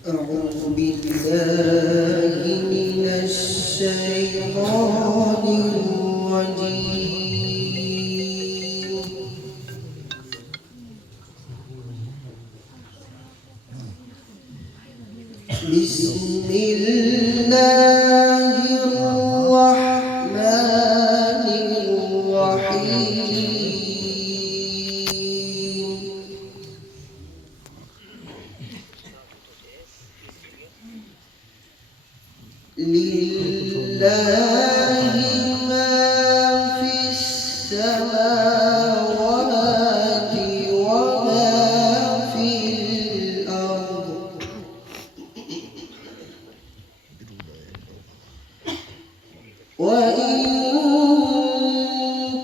أعوذ بالله من الشيطان الرجيم. بسم الله الرحمن الرحيم. لله ما في السماوات وما في الأرض وإن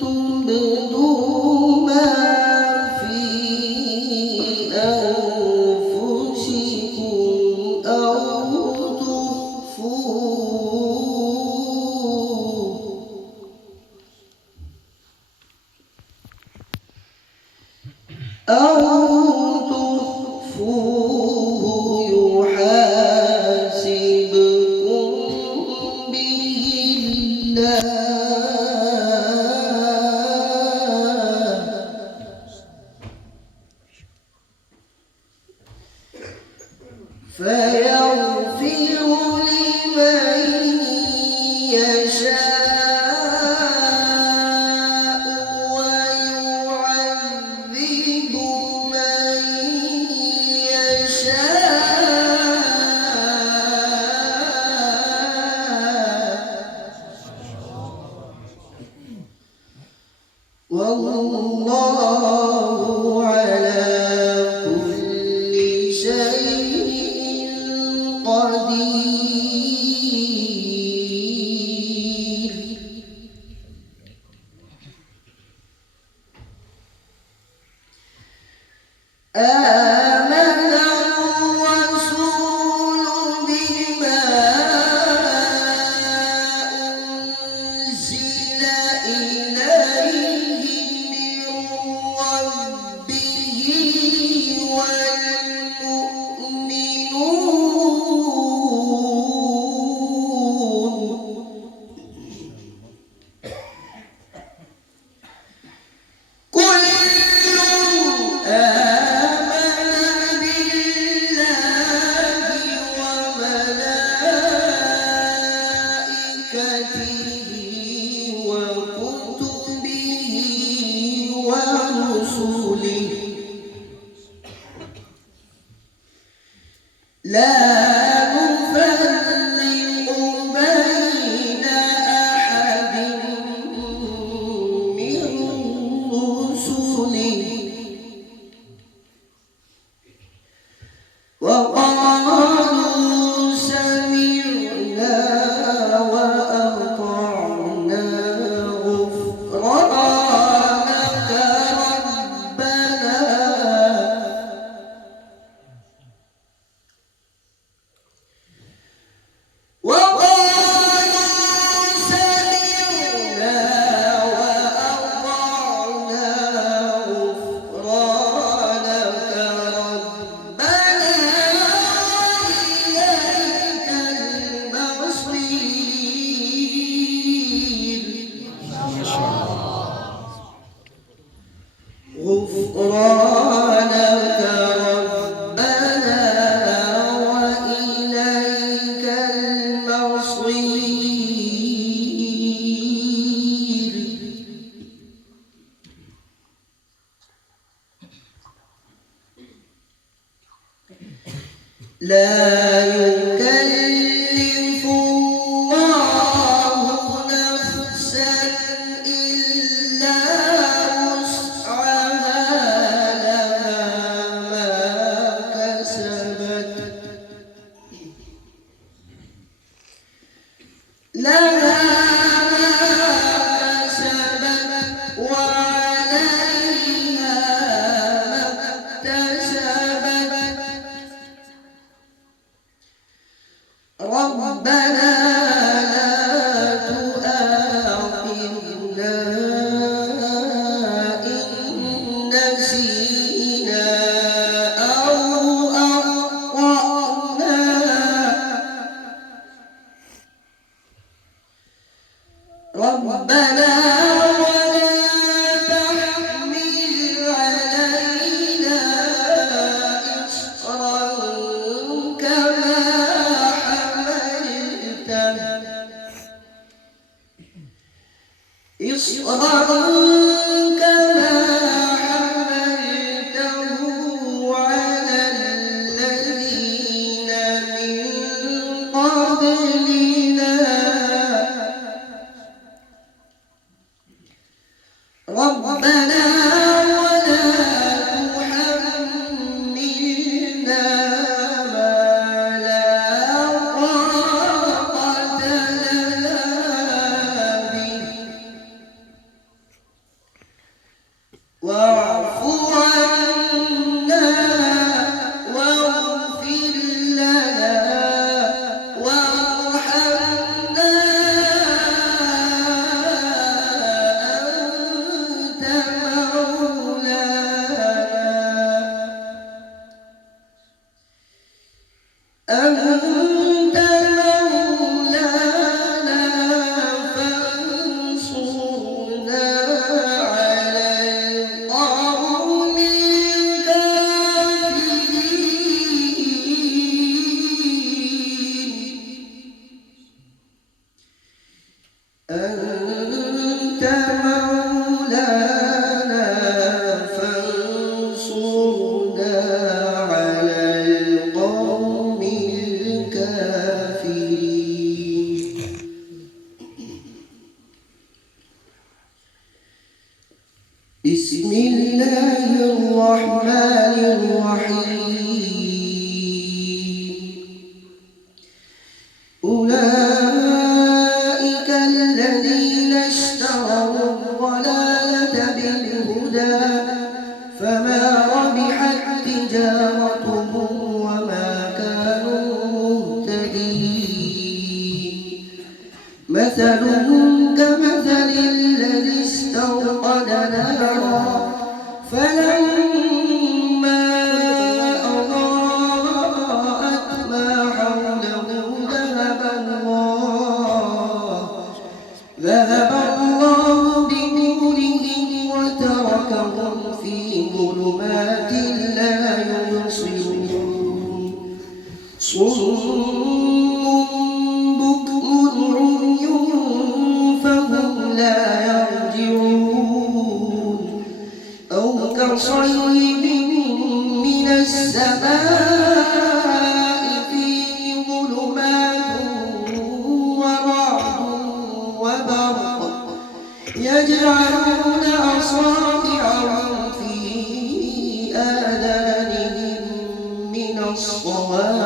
تبدوا ما في أنفسكم أو تخفوه يحاسبكم به الله فيغفر لمن يشاء ويعذب من يشاء والله على كل شيء قدير. آمن الرسول بما أنزل إليه من ربه والمؤمنون كل آمن بالله وملائكته وكتبه ورسله لا نفرق بين أحد من رسله وقالوا سمعنا وأطعنا غفرانك ربنا غفرانك ربنا وإليك المصير. لا يكلف الله نفسا إلا وسعها لها ما كسبت وعليها ما اكتسبت بسم الله الرحمن الرحيم. أولئك الذين اشتروا الضلالة بالهدى فما ربحت تجارتهم وما كانوا مهتدين. مثلهم كمثل الذي استوقد نارا فلما أضاءت ما حوله ذهب الله بنورهم وتركهم في ظلمات لا يبصرون. صم بكم عمي فهم لا يرجعون. أو كصيب من السماء فيه ظلمات ورعد وبرق يجعلون أصابعهم في آذانهم من الصواعق